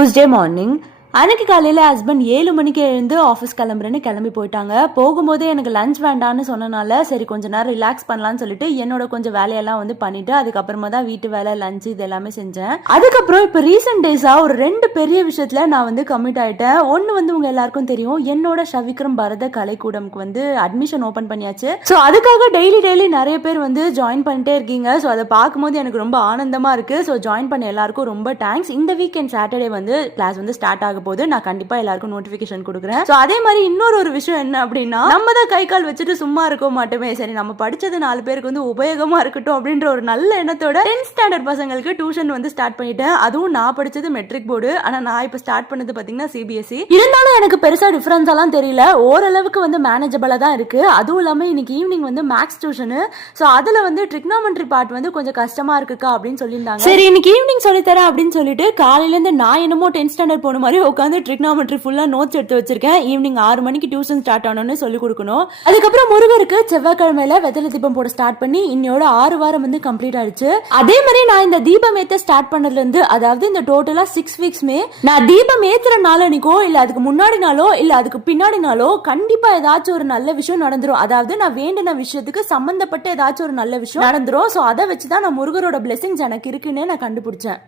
Tuesday morning அன்னைக்கு காலையில் husband 7 மணிக்கு எழுந்து ஆஃபீஸ் கிளம்புறேன்னு கிளம்பி போயிட்டாங்க. போகும்போது எனக்கு லஞ்ச் வேண்டான்னு சொன்னனால சரி கொஞ்ச நேரம் ரிலாக்ஸ் பண்ணலான்னு சொல்லிட்டு என்னோட கொஞ்சம் வேலையெல்லாம் வந்து பண்ணிட்டு அதுக்கப்புறமா தான் வீட்டு வேலை லஞ்ச் இது எல்லாமே செஞ்சேன். அதுக்கப்புறம் இப்போ ரீசெண்ட் டேஸா ஒரு 2 பெரிய விஷயத்துல நான் வந்து கமிட் ஆயிட்டேன். ஒன்று வந்து உங்க எல்லாருக்கும் தெரியும், என்னோட ஷவிக்ரம் பரத கலைக்கூடம்க்கு வந்து அட்மிஷன் ஓப்பன் பண்ணியாச்சு. ஸோ அதுக்காக டெய்லி நிறைய பேர் வந்து ஜாயின் பண்ணிட்டே இருக்கீங்க. ஸோ அதை பார்க்கும்போது எனக்கு ரொம்ப ஆனந்தமா இருக்கு. ஸோ ஜாயின் பண்ண எல்லாருக்கும் ரொம்ப தேங்க்ஸ். இந்த வீக்கெண்ட் சாட்டர்டே வந்து கிளாஸ் வந்து ஸ்டார்ட் ஆக போது நான் கண்டிப்பா எல்லாருக்கும் நோட்டிபிகேஷன் கொடுக்குறேன். சோ அதே மாதிரி இன்னொரு விஷயம் என்ன அப்படின்னா, நம்ம தான் கை கால் வச்சுட்டு சும்மா இருக்க மாட்டோமே, சரி நம்ம படிச்சது 4 பேருக்கு வந்து உபயோகமா இருக்கட்டும் அப்படின்ற ஒரு நல்ல எண்ணத்தோட 10th ஸ்டாண்டர்ட் பசங்களுக்கு டியூஷன் வந்து ஸ்டார்ட் பண்ணிட்டேன். அதுவும் நான் படிச்சது மெட்ரிக் போர்டு, ஆனா நான் இப்ப ஸ்டார்ட் பண்ணது பாத்தீங்கன்னா சிபிஎஸ்இ. இருந்தாலும் எனக்கு பெருசா டிஃபரன்ஸ் எல்லாம் தெரியல, ஓரளவுக்கு வந்து மேனேஜபிளா தான் இருக்கு. அதுவும் இல்லாம இன்னைக்கு ஈவினிங் வந்து மேக்ஸ் டியூஷனு. சோ அதுல வந்து ட்ரிக்னாமெட்ரி பார்ட் வந்து கொஞ்சம் கஷ்டமா இருக்குக்கா அப்படின்னு சொல்லியிருந்தாங்க. சரி இன்னைக்கு ஈவினிங் சொல்லித்தரேன் அப்படின்னு சொல்லிட்டு காலையில இருந்து நான் என்னமோ 10th ஸ்டாண்டர்ட் போன மாதிரி உட்காந்து ட்ரிக்னாமெட்ரி ஃபுல்லா நோட்ஸ் எடுத்து வச்சிருக்கேன். ஈவினிங் 6 மணிக்கு டியூஷன் ஸ்டார்ட் ஆனோன்னு சொல்லி கொடுக்கணும். அதுக்கப்புறம் முருகருக்கு செவ்வாய்க்கிழமையில வெத்தலை தீபம் போட ஸ்டார்ட் பண்ணி இன்னையோட 6 வாரம் வந்து கம்ப்ளீட் ஆயிடுச்சு. அதே மாதிரி நான் இந்த தீபம் ஏத்த ஸ்டார்ட் பண்ணதுல இருந்து, அதாவது இந்த டோட்டலா 6 வீக்ஸ்மே நான் தீபம் ஏத்துற நாள் அன்னைக்கோ இல்ல அதுக்கு முன்னாடி நாளோ இல்ல அதுக்கு பின்னாடி நாளோ கண்டிப்பா ஏதாச்சும் ஒரு நல்ல விஷயம் நடந்துரும். அதாவது நான் வேண்டின விஷயத்துக்கு சம்பந்தப்பட்ட ஏதாச்சும் ஒரு நல்ல விஷயம் நடந்துரும். சோ அதை வச்சுதான் நான் முருகரோட பிளெஸிங்ஸ் எனக்கு இருக்குன்னே நான் கண்டுபிடிச்சேன்.